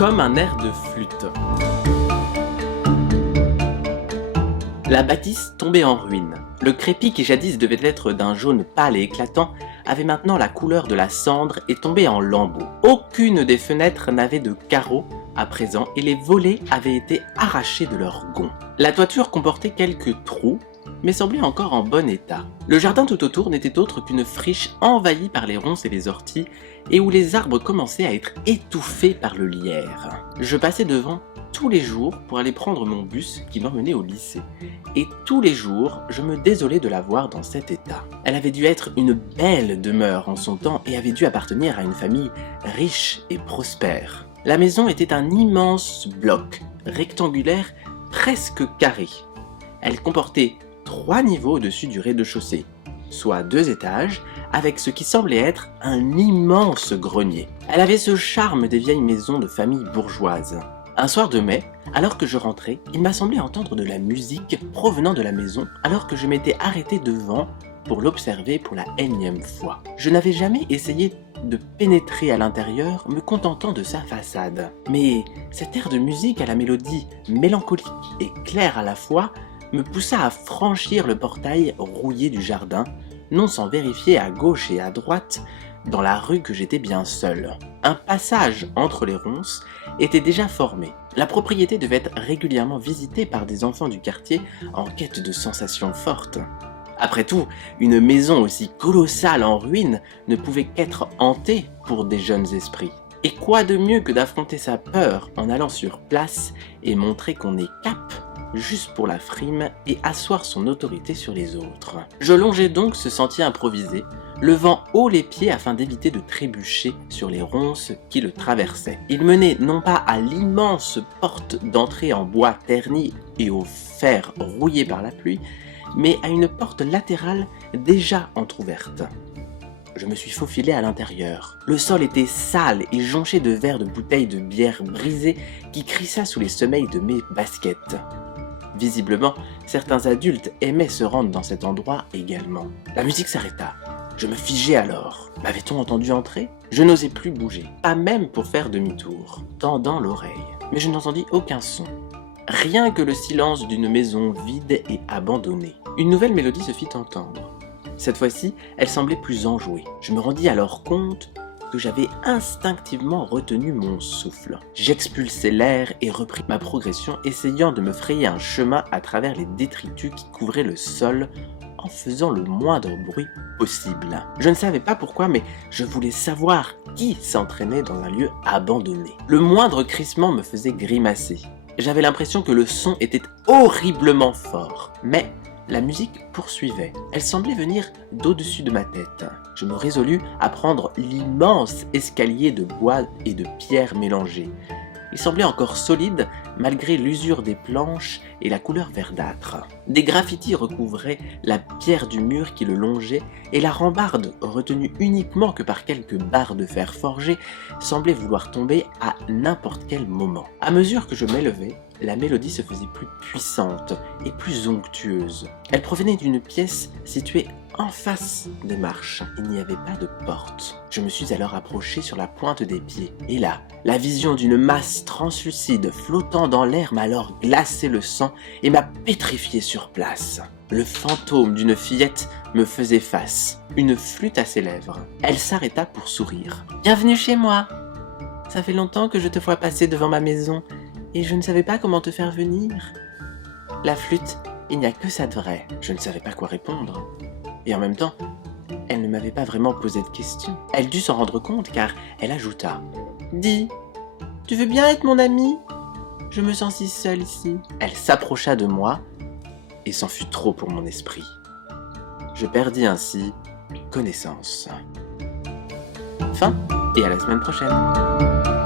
comme un air de flûte. La bâtisse tombait en ruine. Le crépi qui jadis devait être d'un jaune pâle et éclatant avait maintenant la couleur de la cendre et tombait en lambeaux. Aucune des fenêtres n'avait de carreaux à présent et les volets avaient été arrachés de leurs gonds. La toiture comportait quelques trous, mais semblait encore en bon état. Le jardin tout autour n'était autre qu'une friche envahie par les ronces et les orties et où les arbres commençaient à être étouffés par le lierre. Je passais devant tous les jours pour aller prendre mon bus qui m'emmenait au lycée. Et tous les jours, je me désolais de la voir dans cet état. Elle avait dû être une belle demeure en son temps et avait dû appartenir à une famille riche et prospère. La maison était un immense bloc, rectangulaire, presque carré. Elle comportait 3 niveaux au-dessus du rez-de-chaussée, soit 2 étages, avec ce qui semblait être un immense grenier. Elle avait ce charme des vieilles maisons de famille bourgeoise. Un soir de mai, alors que je rentrais, il m'a semblé entendre de la musique provenant de la maison alors que je m'étais arrêté devant pour l'observer pour la énième fois. Je n'avais jamais essayé de pénétrer à l'intérieur, me contentant de sa façade. Mais cet air de musique à la mélodie mélancolique et claire à la fois me poussa à franchir le portail rouillé du jardin, non sans vérifier à gauche et à droite dans la rue que j'étais bien seul. Un passage entre les ronces était déjà formé. La propriété devait être régulièrement visitée par des enfants du quartier en quête de sensations fortes. Après tout, une maison aussi colossale en ruine ne pouvait qu'être hantée pour des jeunes esprits. Et quoi de mieux que d'affronter sa peur en allant sur place et montrer qu'on est cap juste pour la frime et asseoir son autorité sur les autres. Je longeais donc ce sentier improvisé, levant haut les pieds afin d'éviter de trébucher sur les ronces qui le traversaient. Il menait non pas à l'immense porte d'entrée en bois terni et au fer rouillé par la pluie, mais à une porte latérale déjà entr'ouverte. Je me suis faufilé à l'intérieur. Le sol était sale et jonché de verres de bouteilles de bière brisées qui crissaient sous les semelles de mes baskets. Visiblement, certains adultes aimaient se rendre dans cet endroit également. La musique s'arrêta. Je me figeai alors. M'avait-on entendu entrer ? Je n'osais plus bouger, pas même pour faire demi-tour, tendant l'oreille. Mais je n'entendis aucun son. Rien que le silence d'une maison vide et abandonnée. Une nouvelle mélodie se fit entendre. Cette fois-ci, elle semblait plus enjouée. Je me rendis alors compte que j'avais instinctivement retenu mon souffle. J'expulsai l'air et repris ma progression, essayant de me frayer un chemin à travers les détritus qui couvraient le sol en faisant le moindre bruit possible. Je ne savais pas pourquoi, mais je voulais savoir qui s'entraînait dans un lieu abandonné. Le moindre crissement me faisait grimacer. J'avais l'impression que le son était horriblement fort, mais la musique poursuivait. Elle semblait venir d'au-dessus de ma tête. Je me résolus à prendre l'immense escalier de bois et de pierre mélangées. Il semblait encore solide malgré l'usure des planches et la couleur verdâtre. Des graffitis recouvraient la pierre du mur qui le longeait et la rambarde, retenue uniquement que par quelques barres de fer forgées, semblait vouloir tomber à n'importe quel moment. À mesure que je m'élevais, la mélodie se faisait plus puissante et plus onctueuse. Elle provenait d'une pièce située en face des marches. Il n'y avait pas de porte. Je me suis alors approché sur la pointe des pieds. Et là, la vision d'une masse translucide flottant dans l'air m'a alors glacé le sang et m'a pétrifié sur place. Le fantôme d'une fillette me faisait face, une flûte à ses lèvres. Elle s'arrêta pour sourire. « Bienvenue chez moi. Ça fait longtemps que je te vois passer devant ma maison et je ne savais pas comment te faire venir. » La flûte, il n'y a que ça de vrai. Je ne savais pas quoi répondre. Et en même temps, elle ne m'avait pas vraiment posé de questions. Elle dut s'en rendre compte car elle ajouta « Dis, tu veux bien être mon amie ? Je me sens si seule ici. » Elle s'approcha de moi et c'en fut trop pour mon esprit. Je perdis ainsi connaissance. Fin et à la semaine prochaine.